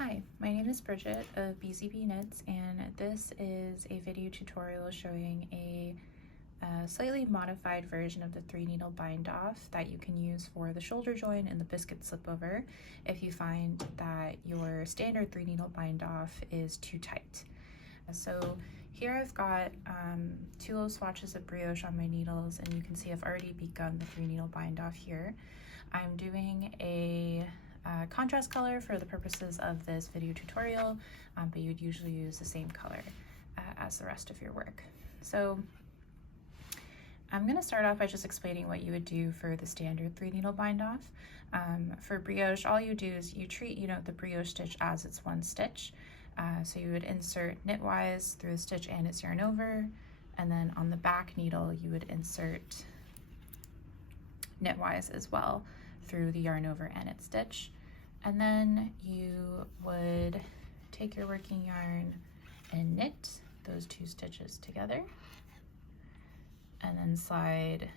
Hi, my name is Bridget of BCB Knits, and this is a video tutorial showing a slightly modified version of the 3-needle bind off that you can use for the shoulder join and the biscuit slipover if you find that your standard 3-needle bind off is too tight. So here I've got 2 little swatches of brioche on my needles, and you can see I've already begun the 3-needle bind off here. I'm doing a contrast color for the purposes of this video tutorial, but you'd usually use the same color as the rest of your work. So I'm going to start off by just explaining what you would do for the standard 3-needle bind off. For brioche, all you do is you treat the brioche stitch as it's one stitch. So you would insert knitwise through the stitch and its yarn over, and then on the back needle you would insert knitwise as well through the yarn over and its stitch. And then you would take your working yarn and knit those 2 stitches together, and then slide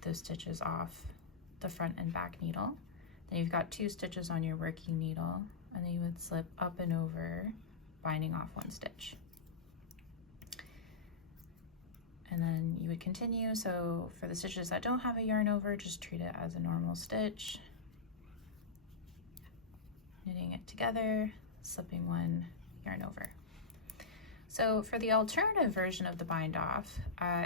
those stitches off the front and back needle. Then you've got 2 stitches on your working needle, and then you would slip up and over, binding off 1 stitch. And then you would continue. So for the stitches that don't have a yarn over, just treat it as a normal stitch, knitting it together, slipping 1 yarn over. So for the alternative version of the bind off,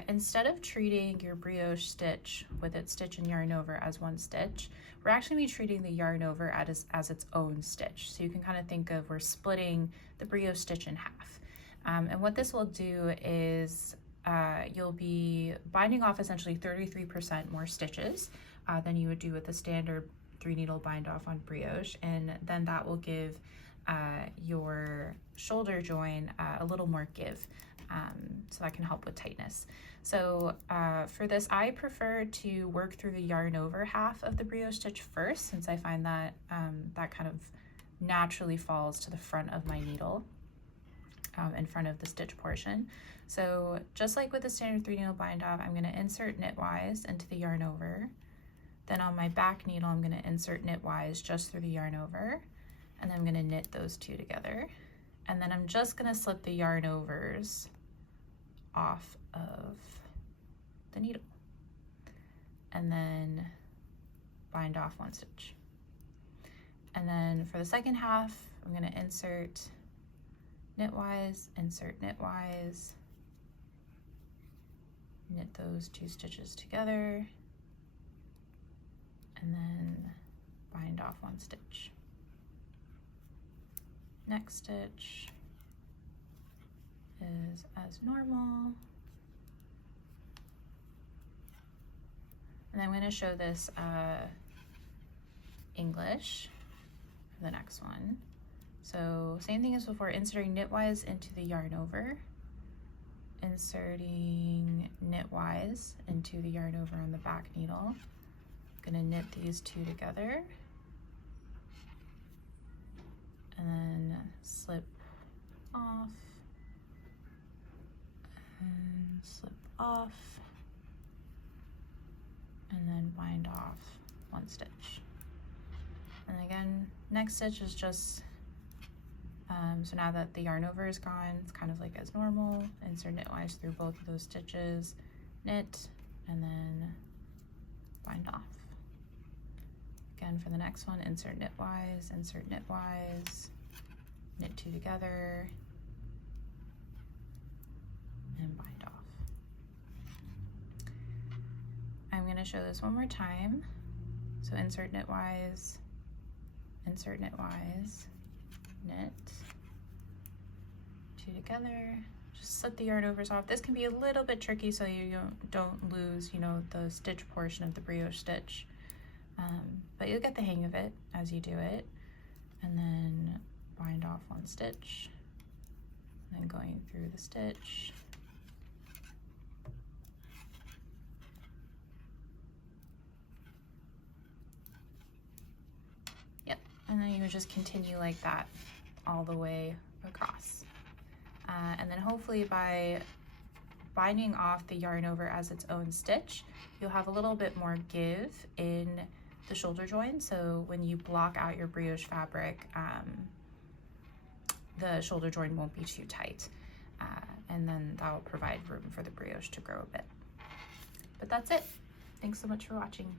instead of treating your brioche stitch with its stitch and yarn over as 1 stitch, we're actually going to be treating the yarn over as its own stitch. So you can kind of think of, we're splitting the brioche stitch in half. And what this will do is you'll be binding off essentially 33% more stitches than you would do with the standard 3-needle bind off on brioche, and then that will give your shoulder join a little more give, so that can help with tightness. So for this, I prefer to work through the yarn over half of the brioche stitch first, since I find that that kind of naturally falls to the front of my needle, in front of the stitch portion. So just like with the standard 3-needle bind off, I'm going to insert knitwise into the yarn over. Then on my back needle, I'm going to insert knitwise just through the yarn over, and then I'm going to knit those 2 together. And then I'm just going to slip the yarn overs off of the needle, and then bind off 1 stitch. And then for the second half, I'm going to insert knitwise, insert knitwise, knit those 2 stitches together, and then bind off 1 stitch. Next stitch is as normal. And I'm going to show this English for the next one. So same thing as before, inserting knitwise into the yarn over, inserting knitwise into the yarn over on the back needle. I'm going to knit these 2 together, and then slip off and slip off, and then bind off 1 stitch. And again, next stitch is just so now that the yarn over is gone, it's kind of like as normal. Insert knitwise through both of those stitches, knit, and then bind off. Again, for the next one, insert knitwise, knit 2 together, and bind off. I'm going to show this one more time. So insert knitwise, knit 2 together, just slip the yarn overs off. This can be a little bit tricky, so you don't lose, the stitch portion of the brioche stitch, but you'll get the hang of it as you do it. And then bind off 1 stitch, and then going through the stitch, and then you would just continue like that all the way across. And then hopefully by binding off the yarn over as its own stitch, you'll have a little bit more give in the shoulder join, so when you block out your brioche fabric, the shoulder join won't be too tight, and then that will provide room for the brioche to grow a bit. But that's it. Thanks so much for watching.